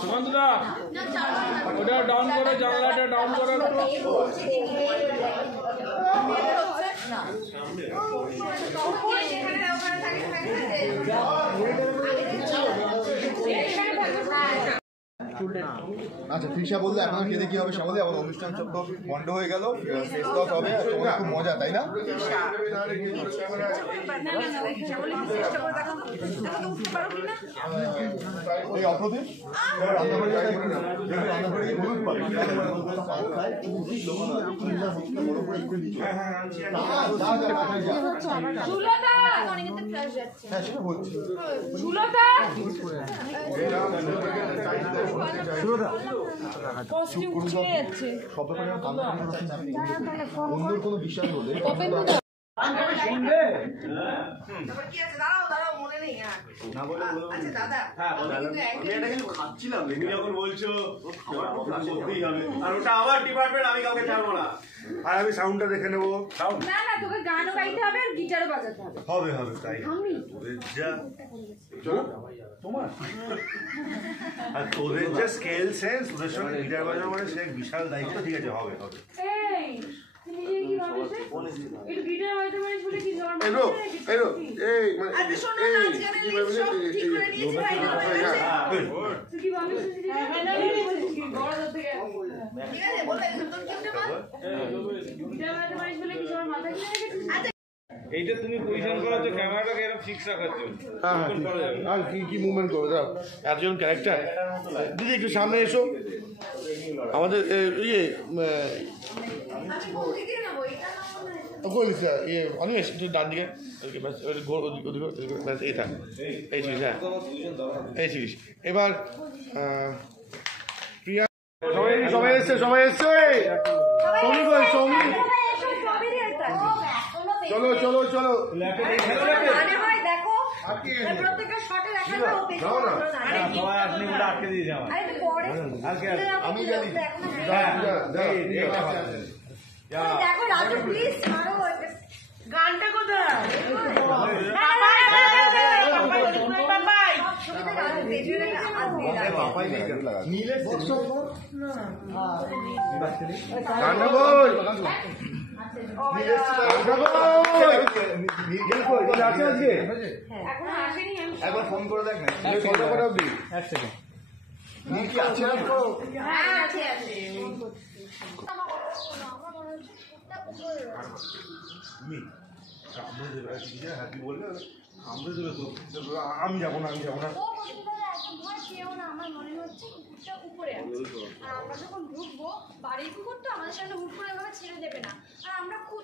সুমন্তদা ওটা ডাউন করে, জানলাটা ডাউন করে আচ্ছা তৃষা বললো এখন খেতে কি হবে সমাধি, আবার অনুষ্ঠান সব তো বন্ধ হয়ে গেল, হবে খুব মজা তাই না? এই অপ্রতিম কোনো বিষয় হলে খাচ্ছিলাম যখন বলছো আর ওটা আমার ডিপার্টমেন্ট, আমি কাউকে ছাড়বো না। আর আমি সাউন্ডটা দেখে নেবো। না না, তোকে গানও গাইতে হবে আর গিটারও বাজাতে হবে। হবে হবে তাই যা তোমার আর তোদের যে স্কেল সেন্স, ওদের সঙ্গে গিটার বাজানো মানে সে বিশাল দায়িত্ব। ঠিক আছে, হবে হবে। এইটা তুমি পজিশন করাচ্ছ ক্যামেরাটাকে এরকম ফিক্স রাখার জন্য। আর কি মুভমেন্ট করবে দাও, এতজন ক্যারেক্টার। দিদি একটু সামনে এসো, আমাদের ইয়ে ইয়ে অনিমেষ একটু ডান দিকে এই থাক, এই জিনিস, হ্যাঁ এই জিনিস। এবার প্রিয়া সবাই এসছে, সবাই এসছে। সৌমি কই, সৌমি চলো চলো চলো। আমি জানি গানটা কোথায়? একবার ফোন করে দেখ না, অবধি এক সেকেন্ড কি আছে আমি যাবো না, আমি যাবো না। আমার মনে হচ্ছে কুকুরটা উপরে আছে, আর আমরা যখন ঢুকবো বাড়ির কুকুর তো আমাদের সামনে হুট করে এভাবে ছেড়ে দেবে না। আর আমরা খুব